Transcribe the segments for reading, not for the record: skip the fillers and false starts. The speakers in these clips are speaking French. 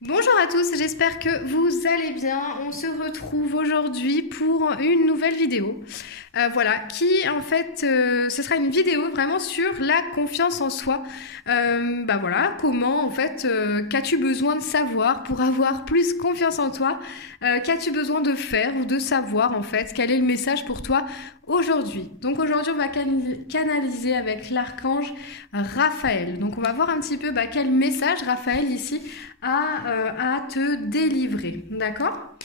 Bonjour à tous, j'espère que vous allez bien. On se retrouve aujourd'hui pour une nouvelle vidéo. Voilà, qui en fait, ce sera une vidéo vraiment sur la confiance en soi. Voilà, comment en fait, qu'as-tu besoin de savoir pour avoir plus confiance en toi? Qu'as-tu besoin de faire ou de savoir en fait? Quel est le message pour toi aujourd'hui? Donc aujourd'hui, on va canaliser avec l'archange Raphaël. Donc on va voir un petit peu quel message Raphaël ici à te délivrer, d'accord?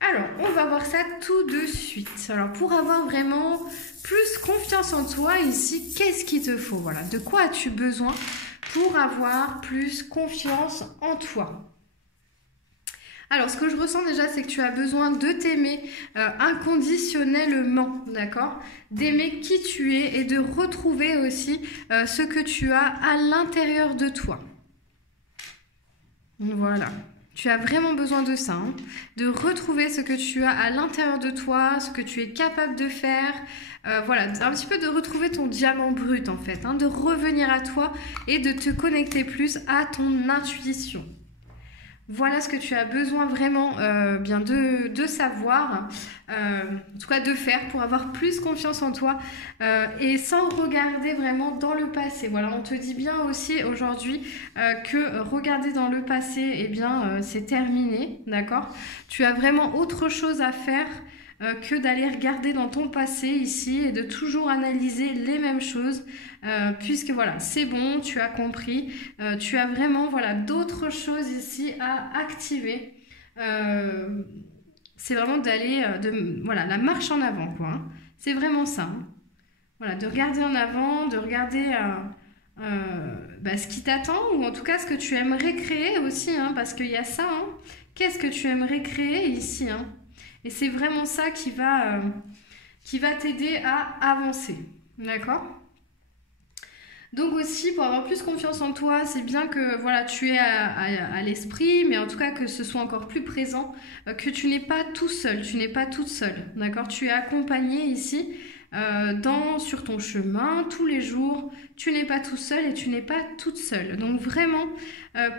Alors, on va voir ça tout de suite. Alors, pour avoir vraiment plus confiance en toi ici, qu'est-ce qu'il te faut? Voilà, de quoi as-tu besoin pour avoir plus confiance en toi? Alors, ce que je ressens déjà, c'est que tu as besoin de t'aimer inconditionnellement, d'accord? D'aimer qui tu es et de retrouver aussi ce que tu as à l'intérieur de toi. Voilà. Tu as vraiment besoin de ça, hein, de retrouver ce que tu as à l'intérieur de toi, ce que tu es capable de faire. Voilà, un petit peu de retrouver ton diamant brut en fait, hein, de revenir à toi et de te connecter plus à ton intuition. Voilà ce que tu as besoin vraiment bien de savoir, en tout cas de faire pour avoir plus confiance en toi et sans regarder vraiment dans le passé. Voilà, on te dit bien aussi aujourd'hui que regarder dans le passé, eh bien, c'est terminé, d'accord? Tu as vraiment autre chose à faire que d'aller regarder dans ton passé ici et de toujours analyser les mêmes choses puisque voilà, c'est bon, tu as compris, tu as vraiment voilà, d'autres choses ici à activer. C'est vraiment d'aller, voilà, la marche en avant, quoi. Hein. C'est vraiment ça. Hein. Voilà, de regarder en avant, de regarder ce qui t'attend ou en tout cas ce que tu aimerais créer aussi, hein, parce qu'il y a ça. Hein. Qu'est-ce que tu aimerais créer ici hein. Et c'est vraiment ça qui va t'aider à avancer. D'accord ? Donc aussi, pour avoir plus confiance en toi, c'est bien que voilà, tu es à l'esprit, mais en tout cas que ce soit encore plus présent, que tu n'es pas tout seul, tu n'es pas toute seule. D'accord ? Tu es accompagné ici sur ton chemin tous les jours. Tu n'es pas tout seul et tu n'es pas toute seule. Donc vraiment,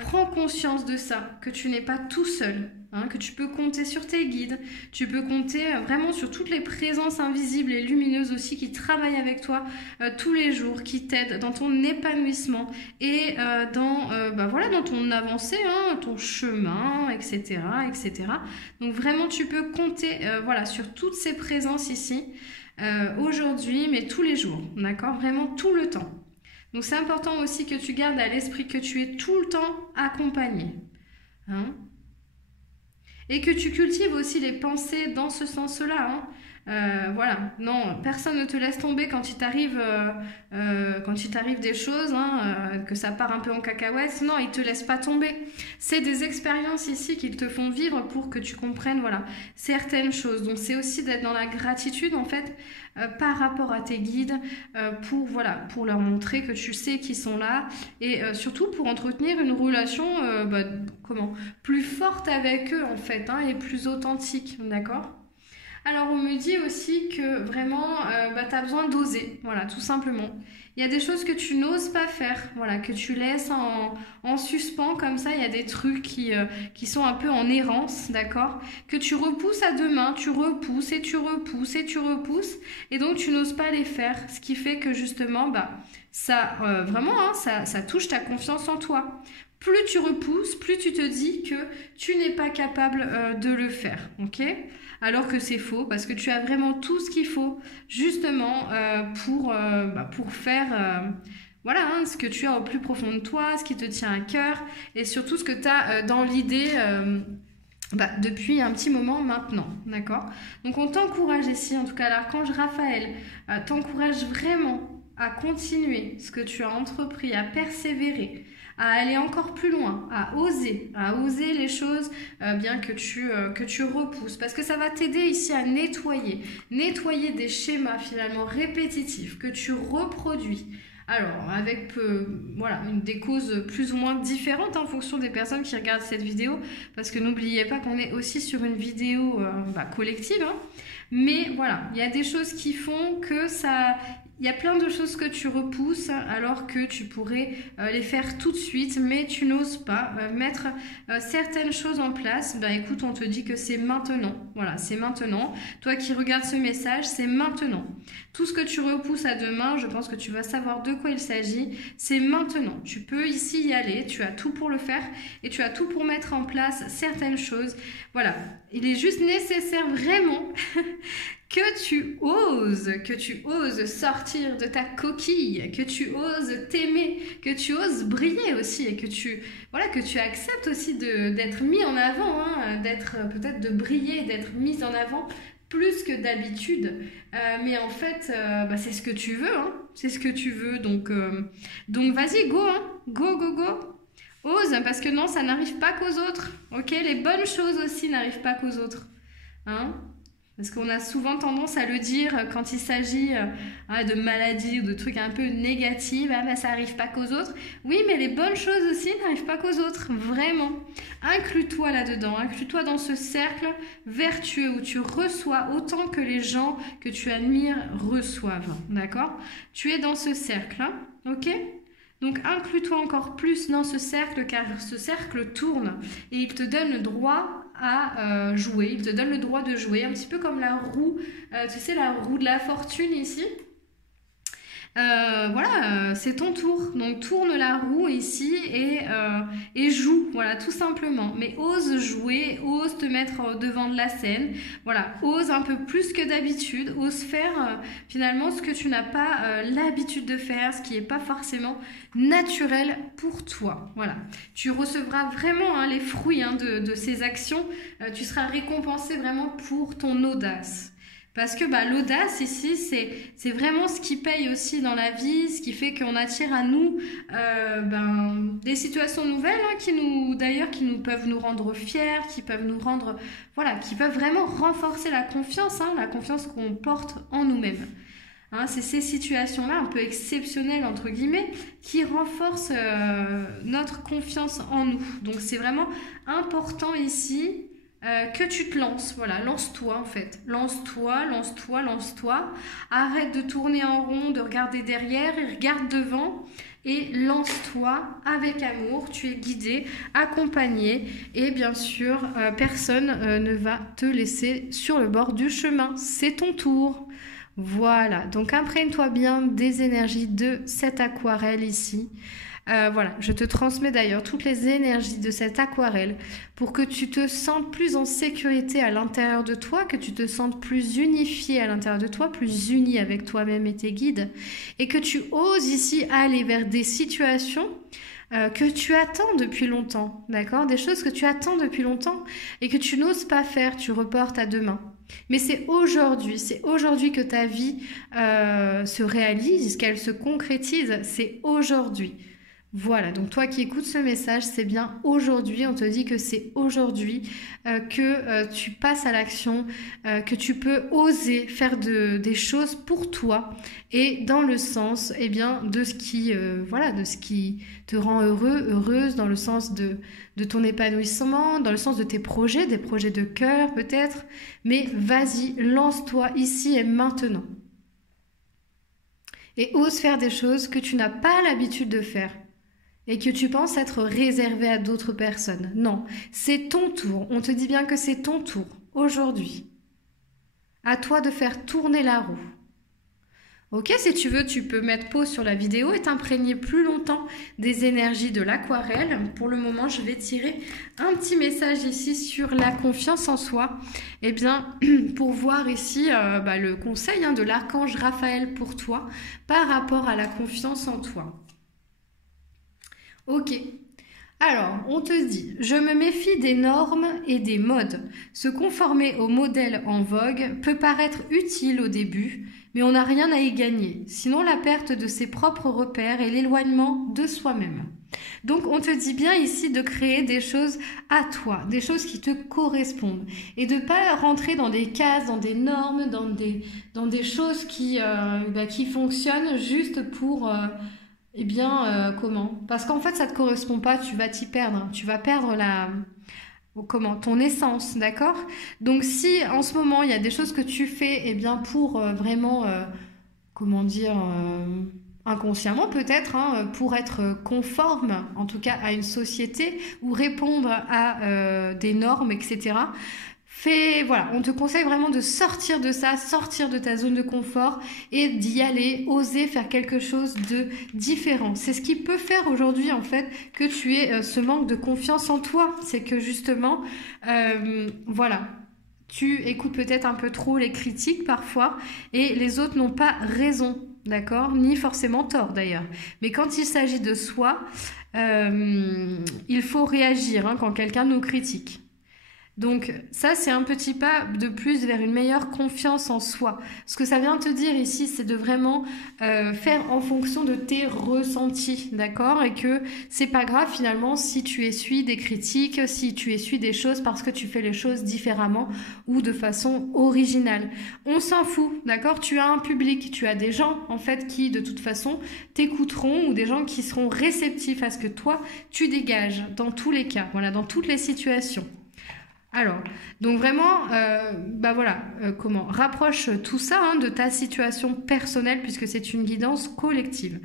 prends conscience de ça, que tu n'es pas tout seul. Hein, que tu peux compter sur tes guides, tu peux compter vraiment sur toutes les présences invisibles et lumineuses aussi qui travaillent avec toi tous les jours, qui t'aident dans ton épanouissement et dans ton avancée, hein, ton chemin, etc., etc. Donc vraiment, tu peux compter sur toutes ces présences ici aujourd'hui, mais tous les jours, d'accord? Vraiment tout le temps. Donc c'est important aussi que tu gardes à l'esprit que tu es tout le temps accompagné. Hein? Et que tu cultives aussi les pensées dans ce sens-là. Hein. Voilà, non, personne ne te laisse tomber quand il t'arrive des choses, hein, que ça part un peu en cacahuète. Non, ils te laissent pas tomber. C'est des expériences ici qu'ils te font vivre pour que tu comprennes, voilà, certaines choses. Donc c'est aussi d'être dans la gratitude en fait par rapport à tes guides, pour leur montrer que tu sais qu'ils sont là et surtout pour entretenir une relation plus forte avec eux en fait, hein, et plus authentique, d'accord? Alors on me dit aussi que vraiment tu as besoin d'oser, voilà, tout simplement. Il y a des choses que tu n'oses pas faire, voilà, que tu laisses en suspens comme ça, il y a des trucs qui sont un peu en errance, d'accord? Que tu repousses à demain, tu repousses et tu repousses et tu repousses et donc tu n'oses pas les faire, ce qui fait que justement, ça touche ta confiance en toi. Plus tu repousses, plus tu te dis que tu n'es pas capable de le faire, ok? Alors que c'est faux, parce que tu as vraiment tout ce qu'il faut, justement, pour faire ce que tu as au plus profond de toi, ce qui te tient à cœur, et surtout ce que tu as dans l'idée depuis un petit moment maintenant, d'accord? Donc on t'encourage ici, en tout cas l'archange Raphaël, t'encourage vraiment à continuer ce que tu as entrepris, à persévérer, à aller encore plus loin, à oser les choses bien que tu repousses. Parce que ça va t'aider ici à nettoyer des schémas finalement répétitifs que tu reproduis. Alors, avec des causes plus ou moins différentes en fonction des personnes qui regardent cette vidéo, parce que n'oubliez pas qu'on est aussi sur une vidéo collective, hein. Mais voilà, il y a des choses qui font que ça... Il y a plein de choses que tu repousses alors que tu pourrais les faire tout de suite, mais tu n'oses pas mettre certaines choses en place. Bah écoute, on te dit que c'est maintenant. Voilà, c'est maintenant. Toi qui regardes ce message, c'est maintenant. Tout ce que tu repousses à demain, je pense que tu vas savoir de quoi il s'agit. C'est maintenant. Tu peux ici y aller, tu as tout pour le faire et tu as tout pour mettre en place certaines choses. Voilà, il est juste nécessaire vraiment que tu oses sortir de ta coquille, que tu oses t'aimer, que tu oses briller aussi et que tu acceptes aussi d'être mis en avant, hein, d'être peut-être de briller, d'être mise en avant plus que d'habitude. Mais en fait, c'est ce que tu veux, hein, c'est ce que tu veux. Donc vas-y, go, hein, go. Ose, parce que non, ça n'arrive pas qu'aux autres. Ok, les bonnes choses aussi n'arrivent pas qu'aux autres, hein. Parce qu'on a souvent tendance à le dire quand il s'agit de maladies ou de trucs un peu négatifs. Ah, ça n'arrive pas qu'aux autres. Oui, mais les bonnes choses aussi n'arrivent pas qu'aux autres. Vraiment. Inclus-toi là-dedans. Inclus-toi dans ce cercle vertueux où tu reçois autant que les gens que tu admires reçoivent. D'accord? Tu es dans ce cercle. Hein, ok? Donc inclus-toi encore plus dans ce cercle car ce cercle tourne et il te donne le droit à jouer, il te donne le droit de jouer, un petit peu comme la roue, tu sais la roue de la fortune ici. C'est ton tour, donc tourne la roue ici et joue, voilà, tout simplement. Mais ose jouer, ose te mettre devant de la scène, voilà, ose un peu plus que d'habitude, ose faire finalement ce que tu n'as pas l'habitude de faire, ce qui n'est pas forcément naturel pour toi, voilà. Tu recevras vraiment les fruits de ces actions, tu seras récompensé vraiment pour ton audace. Parce que l'audace ici, c'est vraiment ce qui paye aussi dans la vie, ce qui fait qu'on attire à nous des situations nouvelles qui nous peuvent nous rendre fiers, qui peuvent nous rendre, qui peuvent vraiment renforcer la confiance qu'on porte en nous-mêmes. Hein, c'est ces situations-là un peu exceptionnelles entre guillemets qui renforcent notre confiance en nous. Donc c'est vraiment important ici que tu te lances, lance-toi en fait, lance-toi, arrête de tourner en rond, de regarder derrière et regarde devant et lance-toi avec amour, tu es guidé, accompagné et bien sûr personne ne va te laisser sur le bord du chemin, c'est ton tour. Voilà, donc imprègne-toi bien des énergies de cette aquarelle ici. Je te transmets d'ailleurs toutes les énergies de cette aquarelle pour que tu te sentes plus en sécurité à l'intérieur de toi, que tu te sentes plus unifié à l'intérieur de toi, plus uni avec toi-même et tes guides, et que tu oses ici aller vers des situations que tu attends depuis longtemps, d'accord? Des choses que tu attends depuis longtemps et que tu n'oses pas faire, tu reportes à demain. Mais c'est aujourd'hui que ta vie se réalise, qu'elle se concrétise, c'est aujourd'hui. Voilà, donc toi qui écoutes ce message, c'est bien aujourd'hui, on te dit que c'est aujourd'hui que tu passes à l'action, que tu peux oser faire des choses pour toi et dans le sens de ce qui te rend heureux, heureuse, dans le sens de ton épanouissement, dans le sens de tes projets, des projets de cœur peut-être, mais vas-y, lance-toi ici et maintenant. Et ose faire des choses que tu n'as pas l'habitude de faire. Et que tu penses être réservé à d'autres personnes. Non, c'est ton tour. On te dit bien que c'est ton tour, aujourd'hui. À toi de faire tourner la roue. Ok, si tu veux, tu peux mettre pause sur la vidéo et t'imprégner plus longtemps des énergies de l'aquarelle. Pour le moment, je vais tirer un petit message ici sur la confiance en soi. Pour voir ici le conseil de l'archange Raphaël pour toi par rapport à la confiance en toi. Ok, alors on te dit, je me méfie des normes et des modes. Se conformer aux modèles en vogue peut paraître utile au début, mais on n'a rien à y gagner, sinon la perte de ses propres repères et l'éloignement de soi-même. Donc on te dit bien ici de créer des choses à toi, des choses qui te correspondent et de ne pas rentrer dans des cases, dans des normes, dans des choses qui fonctionnent juste pour... comment? Parce qu'en fait, ça ne te correspond pas, tu vas t'y perdre. Tu vas perdre comment, ton essence, d'accord? Donc si en ce moment il y a des choses que tu fais, eh bien pour vraiment, comment dire, inconsciemment peut-être, hein, pour être conforme, en tout cas à une société ou répondre à des normes, etc. Voilà, on te conseille vraiment de sortir de ça, sortir de ta zone de confort et d'y aller, oser faire quelque chose de différent. C'est ce qui peut faire aujourd'hui en fait que tu aies ce manque de confiance en toi. C'est que justement, voilà, tu écoutes peut-être un peu trop les critiques parfois et les autres n'ont pas raison, d'accord? Ni forcément tort d'ailleurs. Mais quand il s'agit de soi, il faut réagir hein, quand quelqu'un nous critique. Donc ça, c'est un petit pas de plus vers une meilleure confiance en soi. Ce que ça vient te dire ici, c'est de vraiment faire en fonction de tes ressentis, d'accord? Et que c'est pas grave finalement si tu essuies des critiques, si tu essuies des choses parce que tu fais les choses différemment ou de façon originale. On s'en fout, d'accord? Tu as un public, tu as des gens en fait qui de toute façon t'écouteront ou des gens qui seront réceptifs à ce que toi tu dégages dans tous les cas, voilà, dans toutes les situations. Alors, donc vraiment, comment rapproche tout ça hein, de ta situation personnelle puisque c'est une guidance collective.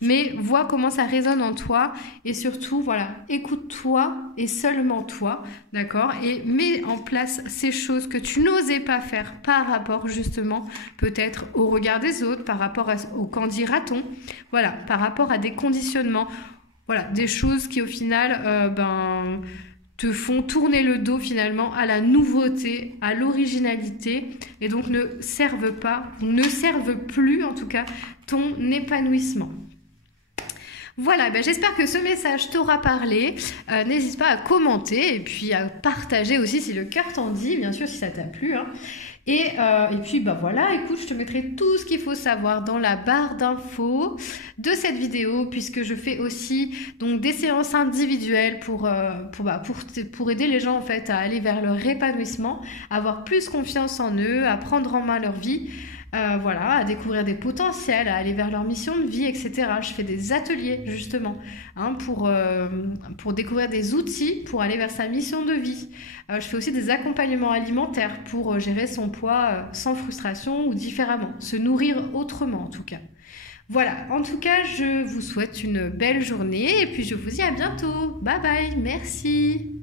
Mais vois comment ça résonne en toi et surtout, voilà, écoute-toi et seulement toi, d'accord? Et mets en place ces choses que tu n'osais pas faire par rapport justement peut-être au regard des autres, par rapport au qu'en dira-t-on, voilà, par rapport à des conditionnements, voilà, des choses qui au final, te font tourner le dos finalement à la nouveauté, à l'originalité et donc ne servent plus en tout cas ton épanouissement. Voilà, j'espère que ce message t'aura parlé. N'hésite pas à commenter et puis à partager aussi si le cœur t'en dit, bien sûr si ça t'a plu. Hein. Et puis voilà, écoute, je te mettrai tout ce qu'il faut savoir dans la barre d'infos de cette vidéo puisque je fais aussi donc des séances individuelles pour aider les gens en fait à aller vers leur épanouissement, à avoir plus confiance en eux, à prendre en main leur vie. À découvrir des potentiels, à aller vers leur mission de vie, etc. Je fais des ateliers justement hein, pour découvrir des outils pour aller vers sa mission de vie. Je fais aussi des accompagnements alimentaires pour gérer son poids sans frustration ou différemment, se nourrir autrement en tout cas. Voilà, en tout cas, je vous souhaite une belle journée et puis je vous dis à bientôt. Bye bye, merci.